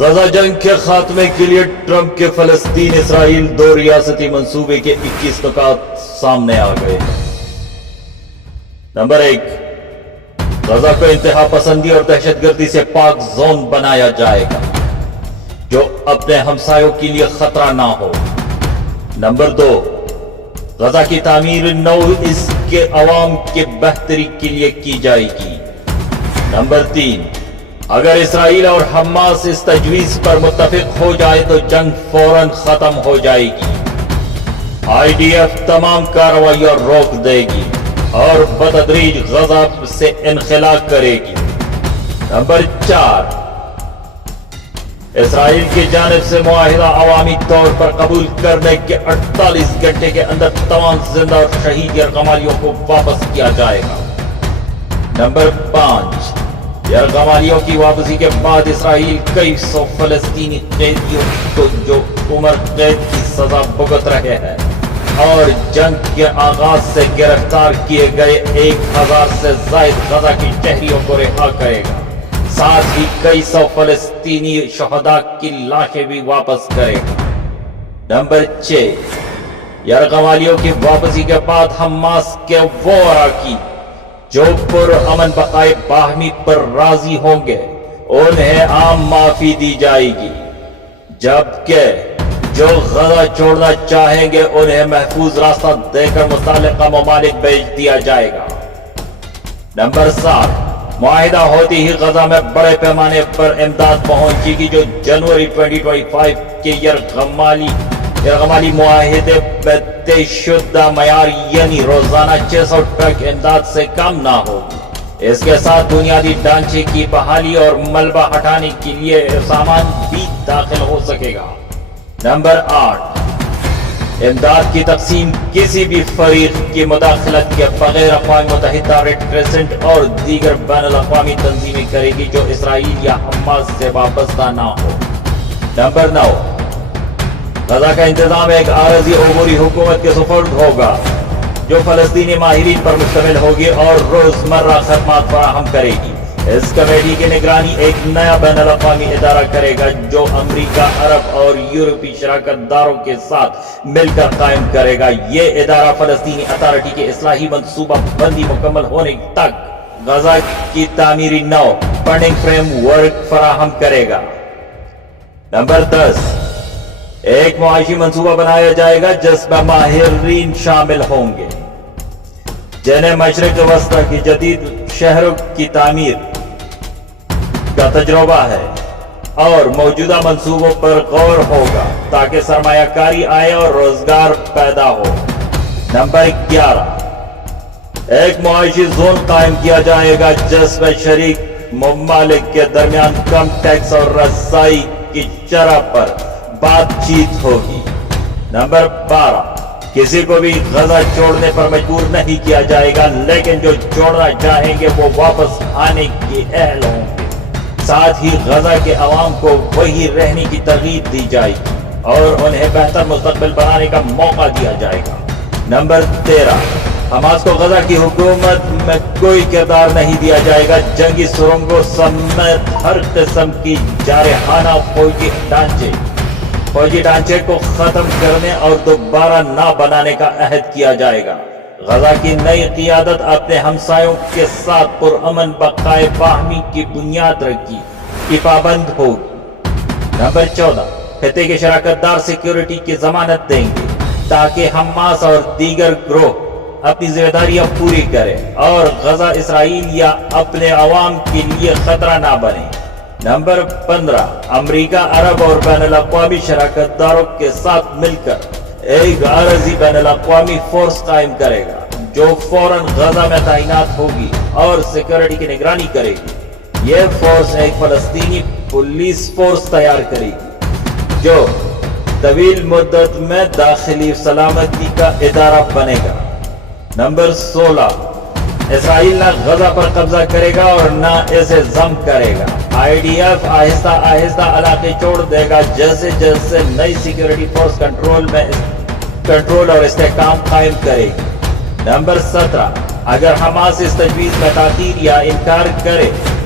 غزہ جنگ کے خاتمے کے لیے ٹرمپ کے فلسطین اسرائیل دو ریاستی منصوبے کے 21 نکات سامنے آ گئے ہیں۔ نمبر 1، غزہ کو انتہا پسندی اور دہشت گردی سے پاک زون بنایا جائے گا جو اپنے ہمسایوں کے لیے خطرہ نہ ہو۔ نمبر 2، غزہ کی تعمیر نو اس کے عوام کے بہتری کے لیے کی جائے گی۔ نمبر 3، اگر اسرائیل اور حماس اس تجویز پر متفق ہو جائے تو جنگ فوراً ختم ہو جائے گی۔ IDF تمام کارروائیاں روک دے گی اور بتدریج غزہ سے انخلا کرے گی۔ نمبر 4، اسرائیل کی جانب سے معاہدہ عوامی طور پر قبول کرنے کے 48 گھنٹے کے اندر تمام زندہ اور شہید یرغمالیوں کو واپس کیا جائے گا۔ نمبر 5، یرغمالیوں کی واپسی کے بعد اسرائیل کئی سو فلسطینی قیدیوں کو جو عمر قید کی سزا بھگت رہے ہیں اور جنگ کے آغاز سے گرفتار کیے گئے 1000 سے زائد غزہ کی شہریوں کو رہا کرے گا، ساتھ ہی کئی سو فلسطینی شہداء کی لاشیں بھی واپس کرے گا۔ نمبر 6، یرغمالیوں کی واپسی کے بعد حماس کے وہ اراکین جو پر امن بقائے باہمی پر راضی ہوں گے انہیں عام معافی دی جائے گی، جبکہ جو غزہ چھوڑنا چاہیں گے انہیں محفوظ راستہ دے کر متعلقہ ممالک بھیج دیا جائے گا۔ نمبر 7، معاہدہ ہوتے ہی غزہ میں بڑے پیمانے پر امداد پہنچے گی جو جنوری 2025 کے یرغمالی معاہدے میں طے شدہ معیار یعنی روزانہ 600 ٹرک امداد سے کم نہ ہوگی۔ اس کے ساتھ بنیادی ڈھانچے کی بحالی اور ملبہ ہٹانے کے لیے سامان بھی داخل ہو سکے گا۔ نمبر 8، امداد کی تقسیم کسی بھی فریق کی مداخلت کے بغیر اقوام متحدہ، ریڈ کریسنٹ اور دیگر بین الاقوامی تنظیمیں کرے گی جو اسرائیل یا حماس سے وابستہ نہ ہو۔ نمبر 9، غزہ کا انتظام ایک عارضی عبوری حکومت کے سپرد ہوگا جو فلسطینی ماہرین پر مشتمل ہوگی اور روزمرہ خدمات فراہم کرے گی۔ اس کمیٹی کی نگرانی ایک نیا بین الاقوامی ادارہ کرے گا جو امریکہ، عرب اور یورپی شراکت داروں کے ساتھ مل کر قائم کرے گا۔ یہ ادارہ فلسطینی اتھارٹی کے اصلاحی منصوبہ بندی مکمل ہونے تک غزہ کی تعمیری نو فنڈنگ فریم ورک فراہم کرے گا۔ نمبر 10، ایک معاشی منصوبہ بنایا جائے گا جس میں ماہرین شامل ہوں گے جنہیں مشرق وسطی کی جدید شہروں کی تعمیر کا تجربہ ہے اور موجودہ منصوبوں پر غور ہوگا تاکہ سرمایہ کاری آئے اور روزگار پیدا ہو۔ نمبر 11، ایک معاشی زون قائم کیا جائے گا جس میں شریک ممالک کے درمیان کم ٹیکس اور رسائی کی شرح پر بات چیت ہوگی۔ نمبر 12، کسی کو بھی غزہ چھوڑنے پر مجبور نہیں کیا جائے گا لیکن جو چھوڑنا چاہیں گے وہ واپس آنے کے اہل ہوں گے، ساتھ ہی غزہ کے عوام کو وہی رہنے کی ترغیب دی جائے گی اور انہیں بہتر مستقبل بنانے کا موقع دیا جائے گا۔ نمبر 13، حماس کو غزہ کی حکومت میں کوئی کردار نہیں دیا جائے گا۔ جنگی سرنگوں سمیت ہر قسم کی جارحانہ فوجی ڈھانچے کو ختم کرنے اور دوبارہ نہ بنانے کا عہد کیا جائے گا۔ غزہ کی نئی قیادت اپنے ہمسایوں کے ساتھ پرامن بقائے باہمی کی بنیاد رکھی کی پابند ہوگی۔ نمبر 14، خطے کے شراکت دار سیکیورٹی کی ضمانت دیں گے تاکہ حماس اور دیگر گروہ اپنی ذمہ داریاں پوری کریں اور غزہ اسرائیل یا اپنے عوام کے لیے خطرہ نہ بنے۔ نمبر 15، امریکہ، عرب اور بین الاقوامی شراکت داروں کے ساتھ مل کر ایک عارضی بین الاقوامی فورس قائم کرے گا جو فوراً غزہ میں تعینات ہوگی اور سیکورٹی کی نگرانی کرے گی۔ یہ فورس ایک فلسطینی پولیس فورس تیار کرے گی جو طویل مدت میں داخلی سلامتی کا ادارہ بنے گا۔ نمبر 16، اسرائیل نہ غزہ پر قبضہ کرے گا اور نہ اسے ضم کرے گا۔ IDF آہستہ آہستہ علاقے چھوڑ دے گا جیسے جیسے نئی سیکیورٹی فورس کنٹرول اور استحکام قائم کرے گی۔ نمبر 17، اگر حماس اس تجویز میں تاخیر یا انکار کرے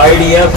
IDF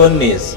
19,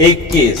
21,